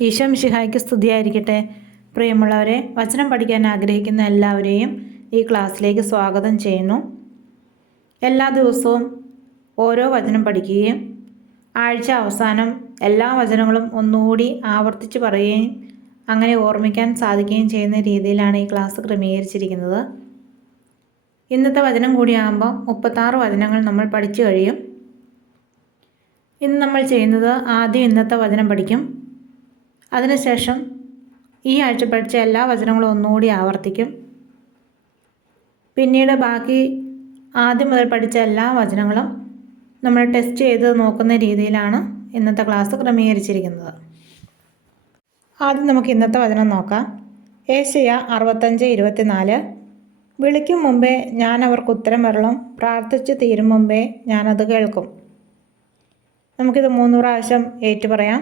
ഈശോ മിശിഹായ്ക്ക് സ്തുതിയായിരിക്കട്ടെ. പ്രിയമുള്ളവരെ, വചനം പഠിക്കാൻ ആഗ്രഹിക്കുന്ന എല്ലാവരെയും ഈ ക്ലാസ്സിലേക്ക് സ്വാഗതം ചെയ്യുന്നു. എല്ലാ ദിവസവും ഓരോ വചനം പഠിക്കുകയും ആഴ്ച അവസാനം എല്ലാ വചനങ്ങളും ഒന്നുകൂടി ആവർത്തിച്ച് പറയുകയും അങ്ങനെ ഓർമ്മിക്കാൻ സാധിക്കുകയും ചെയ്യുന്ന രീതിയിലാണ് ഈ ക്ലാസ് ക്രമീകരിച്ചിരിക്കുന്നത്. ഇന്നത്തെ വചനം കൂടിയാകുമ്പോൾ 36 വചനങ്ങൾ നമ്മൾ പഠിച്ചു കഴിയും. ഇന്ന് നമ്മൾ ചെയ്യുന്നത് ആദ്യം ഇന്നത്തെ വചനം പഠിക്കും. അതിനുശേഷം ഈ ആഴ്ച പഠിച്ച എല്ലാ വചനങ്ങളും ഒന്നുകൂടി ആവർത്തിക്കും. പിന്നീട് ബാക്കി ആദ്യം മുതൽ പഠിച്ച എല്ലാ വചനങ്ങളും നമ്മൾ ടെസ്റ്റ് ചെയ്ത് നോക്കുന്ന രീതിയിലാണ് ഇന്നത്തെ ക്ലാസ് ക്രമീകരിച്ചിരിക്കുന്നത്. ആദ്യം നമുക്ക് ഇന്നത്തെ വചനം നോക്കാം. ഏശയ്യ 65:24. വിളിക്കും മുമ്പേ ഞാൻ അവർക്ക് ഉത്തരം വരളും, പ്രാർത്ഥിച്ച് തീരും മുമ്പേ ഞാനത് കേൾക്കും. നമുക്കിത് 3 പ്രാവശ്യം ഏറ്റു പറയാം.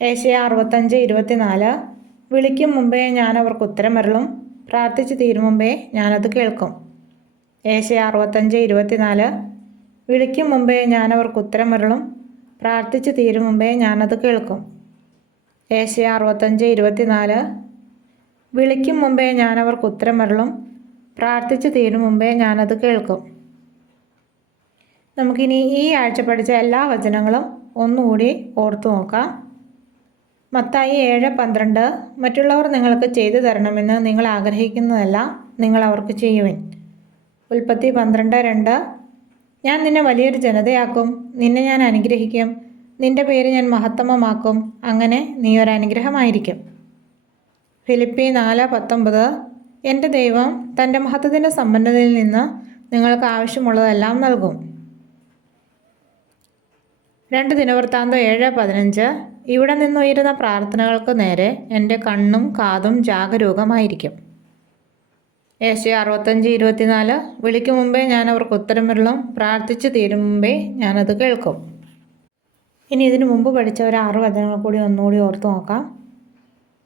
ഏശയ്യ 65:24. വിളിക്കും മുമ്പേ ഞാൻ അവർക്ക് ഉത്തരം വരളും, പ്രാർത്ഥിച്ച് തീരും മുമ്പേ ഞാനത് കേൾക്കും. ഏശയ്യ 65:24. വിളിക്കും മുമ്പേ ഞാൻ അവർക്ക് ഉത്തരം വരളും, പ്രാർത്ഥിച്ച് തീരും മുമ്പേ ഞാനത് കേൾക്കും. ഏശയ്യ 65:24. വിളിക്കും മുമ്പേ ഞാൻ അവർക്ക് ഉത്തരം വരളും, പ്രാർത്ഥിച്ച് തീരും മുമ്പേ ഞാനത് കേൾക്കും. നമുക്കിനി ഈ ആഴ്ച പഠിച്ച എല്ലാ വചനങ്ങളും ഒന്നുകൂടി ഓർത്തു നോക്കാം. മത്തായി 7:12. മറ്റുള്ളവർ നിങ്ങൾക്ക് ചെയ്തു തരണമെന്ന് നിങ്ങൾ ആഗ്രഹിക്കുന്നതെല്ലാം നിങ്ങൾ അവർക്ക് ചെയ്യുവിൻ. ഉൽപ്പത്തി 12:2. ഞാൻ നിന്നെ വലിയൊരു ജനതയാക്കും, നിന്നെ ഞാൻ അനുഗ്രഹിക്കും, നിന്റെ പേര് ഞാൻ മഹത്തമമാക്കും, അങ്ങനെ നീ ഒരു അനുഗ്രഹമായിരിക്കും. ഫിലിപ്പി 4:19. എൻ്റെ ദൈവം തൻ്റെ മഹത്വത്തിൻ്റെ സമ്പന്നതയിൽ നിന്ന് നിങ്ങൾക്ക് ആവശ്യമുള്ളതെല്ലാം നൽകും. 2 ദിനവൃത്താന്തം 7:15. ഇവിടെ നിന്നുയരുന്ന പ്രാർത്ഥനകൾക്ക് നേരെ എൻ്റെ കണ്ണും കാതും ജാഗരൂകമായിരിക്കും. ഏശയ്യ 65:24. വിളിക്കും മുമ്പേ ഞാൻ അവർക്ക് ഉത്തരം വരളും, പ്രാർത്ഥിച്ച് തീരും മുമ്പേ ഞാനത് കേൾക്കും. ഇനി ഇതിനു മുമ്പ് പഠിച്ച ഒരു 6 വചനങ്ങൾ കൂടി ഒന്നുകൂടി ഓർത്തു നോക്കാം.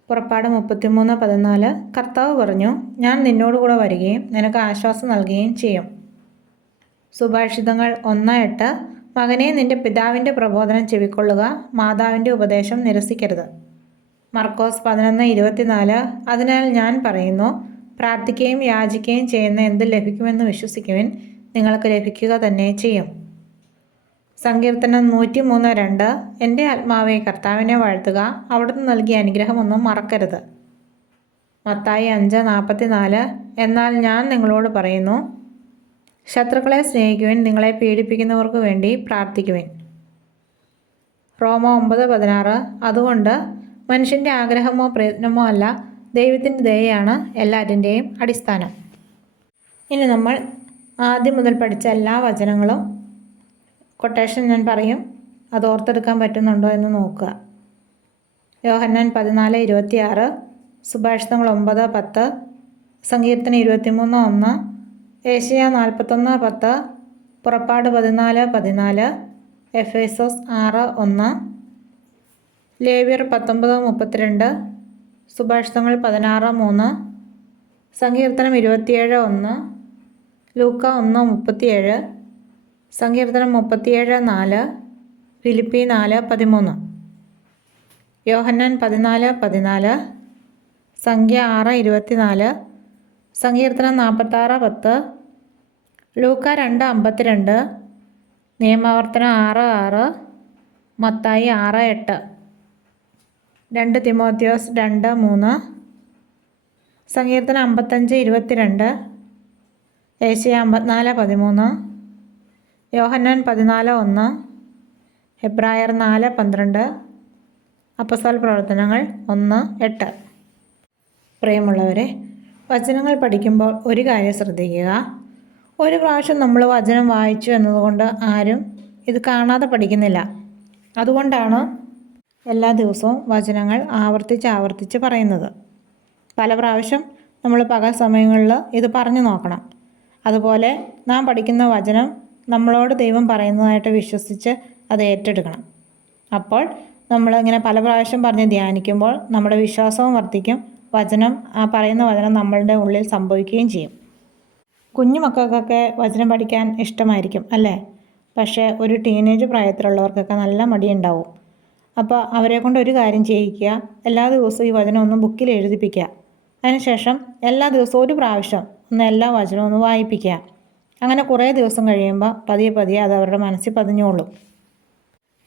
പുറപ്പാട് 33:14. കർത്താവ് പറഞ്ഞു, ഞാൻ നിന്നോടുകൂടെ വരികയും നിനക്ക് ആശ്വാസം നൽകുകയും ചെയ്യും. സുഭാഷിതങ്ങൾ 1:8. മകനെ, നിന്റെ പിതാവിൻ്റെ പ്രബോധനം ചെവിക്കൊള്ളുക, മാതാവിൻ്റെ ഉപദേശം നിരസിക്കരുത്. മർക്കോസ് 11:24. അതിനാൽ ഞാൻ പറയുന്നു, പ്രാർത്ഥിക്കുകയും യാചിക്കുകയും ചെയ്യുന്ന എന്ത് ലഭിക്കുമെന്ന് വിശ്വസിക്കുവിൻ, നിങ്ങൾക്ക് ലഭിക്കുക തന്നെ ചെയ്യും. സങ്കീർത്തനം 103:2. എൻ്റെ ആത്മാവെ കർത്താവിനെ വാഴ്ത്തുക, അവിടുന്ന് നൽകിയ അനുഗ്രഹമൊന്നും മറക്കരുത്. മത്തായി 5:44. എന്നാൽ ഞാൻ നിങ്ങളോട് പറയുന്നു, ശത്രുക്കളെ സ്നേഹിക്കുവിൻ, നിങ്ങളെ പീഡിപ്പിക്കുന്നവർക്ക് വേണ്ടി പ്രാർത്ഥിക്കുവിൻ. റോമ 9:16. അതുകൊണ്ട് മനുഷ്യൻ്റെ ആഗ്രഹമോ പ്രയത്നമോ അല്ല, ദൈവത്തിൻ്റെ ദയയാണ് എല്ലാറ്റിൻ്റെയും അടിസ്ഥാനം. ഇനി നമ്മൾ ആദ്യം മുതൽ പഠിച്ച എല്ലാ വചനങ്ങളും കൊട്ടേഷൻ ഞാൻ പറയും, അത് ഓർത്തെടുക്കാൻ പറ്റുന്നുണ്ടോ എന്ന് നോക്കുക. യോഹന്നാൻ 14:26. സുഭാഷിതങ്ങൾ 9:10. സങ്കീർത്തനം 23:1. ഏശയ്യ 41:10. പുറപ്പാട് 14:14. എഫേസോസ് 6:1. ലേവ്യർ 19:32. സുഭാഷിതങ്ങൾ 16:3. സങ്കീർത്തനം 27:1. ലൂക്ക 1:37. സങ്കീർത്തനം 37:4. ഫിലിപ്പി 4:13. യോഹന്നാൻ 14:14. സംഖ്യ 6:24. സങ്കീർത്തനം 46:10. ലൂക്ക 2:52. നിയമാവർത്തനം 6:6. മത്തായി 6:8. 2 തിമോത്തിയോസ് 2:3. സങ്കീർത്തനം 55:22. ഏശയ്യ 54:13. യോഹന്നാൻ 14:1. ഹെബ്രായർ 4:12. അപ്പോസ്തല പ്രവർത്തനങ്ങൾ 1:8. പ്രിയമുള്ളവരെ, വചനങ്ങൾ പഠിക്കുമ്പോൾ ഒരു കാര്യം ശ്രദ്ധിക്കുക. ഒരു പ്രാവശ്യം നമ്മൾ വചനം വായിച്ചു എന്നതുകൊണ്ട് ആരും ഇത് കാണാതെ പഠിക്കുന്നില്ല. അതുകൊണ്ടാണ് എല്ലാ ദിവസവും വചനങ്ങൾ ആവർത്തിച്ച് പറയുന്നത്. പല പ്രാവശ്യം നമ്മൾ പകൽ സമയങ്ങളിൽ ഇത് പറഞ്ഞു നോക്കണം. അതുപോലെ നാം പഠിക്കുന്ന വചനം നമ്മളോട് ദൈവം പറയുന്നതായിട്ട് വിശ്വസിച്ച് അത് ഏറ്റെടുക്കണം. അപ്പോൾ നമ്മളിങ്ങനെ പല പ്രാവശ്യം പറഞ്ഞ് ധ്യാനിക്കുമ്പോൾ നമ്മുടെ വിശ്വാസവും വർദ്ധിക്കും, പറയുന്ന വചനം നമ്മളുടെ ഉള്ളിൽ സംഭവിക്കുകയും ചെയ്യും. കുഞ്ഞു മക്കൾക്കൊക്കെ വചനം പഠിക്കാൻ ഇഷ്ടമായിരിക്കും അല്ലേ? പക്ഷേ ഒരു ടീനേജ് പ്രായത്തിലുള്ളവർക്കൊക്കെ നല്ല മടിയുണ്ടാവും. അപ്പോൾ അവരെ കൊണ്ട് ഒരു കാര്യം ചെയ്യിക്കുക, എല്ലാ ദിവസവും ഈ വചനം ഒന്ന് ബുക്കിൽ എഴുതിപ്പിക്കുക. അതിനുശേഷം എല്ലാ ദിവസവും ഒരു പ്രാവശ്യം ഒന്ന് എല്ലാ വചനവും ഒന്ന് വായിപ്പിക്കുക. അങ്ങനെ കുറേ ദിവസം കഴിയുമ്പോൾ പതിയെ പതിയെ അത് അവരുടെ മനസ്സിൽ പതിഞ്ഞോളും.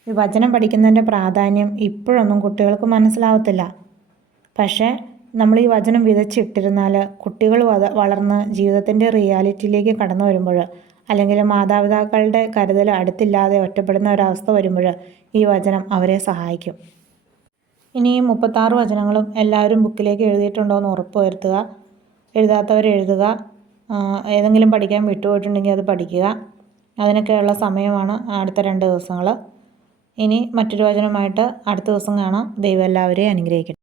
ഈ വചനം പഠിക്കുന്നതിൻ്റെ പ്രാധാന്യം ഇപ്പോഴൊന്നും കുട്ടികൾക്ക് മനസ്സിലാവത്തില്ല. പക്ഷേ നമ്മൾ ഈ വചനം വിതച്ചിട്ടിരുന്നാൽ കുട്ടികൾ വളർന്ന് ജീവിതത്തിൻ്റെ റിയാലിറ്റിയിലേക്ക് കടന്നു വരുമ്പോൾ, അല്ലെങ്കിൽ മാതാപിതാക്കളുടെ കരുതൽ അടുത്തില്ലാതെ ഒറ്റപ്പെടുന്ന ഒരവസ്ഥ വരുമ്പോൾ ഈ വചനം അവരെ സഹായിക്കും. ഇനി 36 വചനങ്ങളും എല്ലാവരും ബുക്കിലേക്ക് എഴുതിയിട്ടുണ്ടോ എന്ന് ഉറപ്പ് വരുത്തുക. എഴുതാത്തവർ എഴുതുക. ഏതെങ്കിലും പഠിക്കാൻ വിട്ടുപോയിട്ടുണ്ടെങ്കിൽ അത് പഠിക്കുക. അതിനൊക്കെയുള്ള സമയമാണ് അടുത്ത 2 ദിവസങ്ങൾ. ഇനി മറ്റൊരു വചനമായിട്ട് അടുത്ത ദിവസം കാണാം. ദൈവം എല്ലാവരെയും അനുഗ്രഹിക്കട്ടെ.